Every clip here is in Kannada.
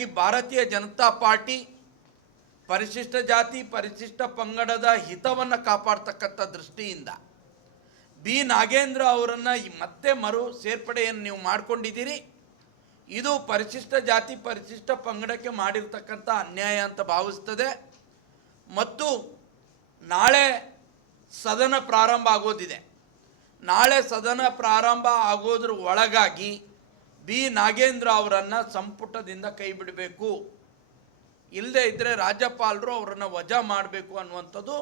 ಹಾಗಾಗಿ ಭಾರತೀಯ ಜನತಾ ಪಾರ್ಟಿ ಪರಿಶಿಷ್ಟ ಜಾತಿ ಪರಿಶಿಷ್ಟ ಪಂಗಡದ ಹಿತವನ್ನು ಕಾಪಾಡ್ತಕ್ಕಂಥ ದೃಷ್ಟಿಯಿಂದ ಬಿ ನಾಗೇಂದ್ರ ಅವರನ್ನು ಮತ್ತೆ ಮರು ಸೇರ್ಪಡೆಯನ್ನು ನೀವು ಮಾಡಿಕೊಂಡಿದ್ದೀರಿ. ಇದು ಪರಿಶಿಷ್ಟ ಜಾತಿ ಪರಿಶಿಷ್ಟ ಪಂಗಡಕ್ಕೆ ಮಾಡಿರ್ತಕ್ಕಂಥ ಅನ್ಯಾಯ ಅಂತ ಭಾವಿಸ್ತದೆ. ಮತ್ತು ನಾಳೆ ಸದನ ಪ್ರಾರಂಭ ಆಗೋದಿದೆ. ನಾಳೆ ಸದನ ಪ್ರಾರಂಭ ಆಗೋದ್ರ ಒಳಗಾಗಿ ಬಿ ನಾಗೇಂದ್ರ ಅವರನ್ನು ಸಂಪುಟದಿಂದ ಕೈ ಬಿಡಬೇಕು, ಇಲ್ಲದೇ ಇದ್ದರೆ ರಾಜ್ಯಪಾಲರು ಅವರನ್ನು ವಜಾ ಮಾಡಬೇಕು ಅನ್ನುವಂಥದ್ದು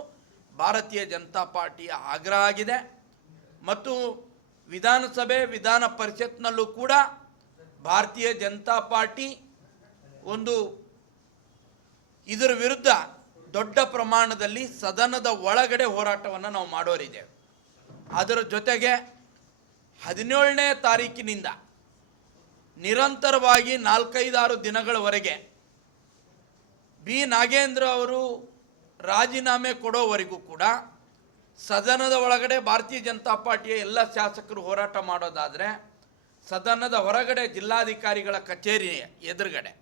ಭಾರತೀಯ ಜನತಾ ಪಾರ್ಟಿಯ ಆಗ್ರಹ ಆಗಿದೆ. ಮತ್ತು ವಿಧಾನಸಭೆ ವಿಧಾನ ಪರಿಷತ್ನಲ್ಲೂ ಕೂಡ ಭಾರತೀಯ ಜನತಾ ಪಾರ್ಟಿ ಇದರ ವಿರುದ್ಧ ದೊಡ್ಡ ಪ್ರಮಾಣದಲ್ಲಿ ಸದನದ ಒಳಗಡೆ ಹೋರಾಟವನ್ನು ನಾವು ಮಾಡೋರಿದ್ದೇವೆ. ಅದರ ಜೊತೆಗೆ 17ನೇ ತಾರೀಕಿನಿಂದ ನಿರಂತರವಾಗಿ 4-5-6 ದಿನಗಳವರೆಗೆ ಬಿ ನಾಗೇಂದ್ರ ಅವರು ರಾಜೀನಾಮೆ ಕೊಡೋವರೆಗೂ ಕೂಡ ಸದನದ ಒಳಗಡೆ ಭಾರತೀಯ ಜನತಾ ಪಾರ್ಟಿಯ ಎಲ್ಲ ಶಾಸಕರು ಹೋರಾಟ ಮಾಡೋದಾದರೆ, ಸದನದ ಹೊರಗಡೆ ಜಿಲ್ಲಾಧಿಕಾರಿಗಳ ಕಚೇರಿ ಎದುರುಗಡೆ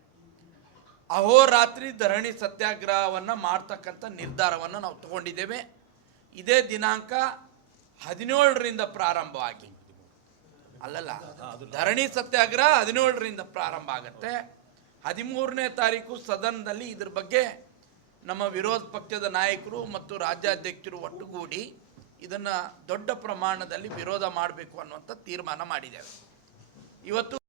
ಅಹೋರಾತ್ರಿ ಧರಣಿ ಸತ್ಯಾಗ್ರಹವನ್ನು ಮಾಡ್ತಕ್ಕಂಥ ನಿರ್ಧಾರವನ್ನು ನಾವು ತಗೊಂಡಿದ್ದೇವೆ. ಇದೇ ದಿನಾಂಕ 17ರಿಂದ ಪ್ರಾರಂಭವಾಗಿ ಧರಣಿ ಸತ್ಯಾಗ್ರಹ 17ರಿಂದ ಪ್ರಾರಂಭ ಆಗುತ್ತೆ. 13ನೇ ತಾರೀಕು ಸದನದಲ್ಲಿ ಇದ್ರ ಬಗ್ಗೆ ನಮ್ಮ ವಿರೋಧ ಪಕ್ಷದ ನಾಯಕರು ಮತ್ತು ರಾಜ್ಯಾಧ್ಯಕ್ಷರು ಒಟ್ಟುಗೂಡಿ ಇದನ್ನು ದೊಡ್ಡ ಪ್ರಮಾಣದಲ್ಲಿ ವಿರೋಧ ಮಾಡಬೇಕು ಅನ್ನುವಂಥ ತೀರ್ಮಾನ ಮಾಡಿದ್ದೇವೆ. ಇವತ್ತು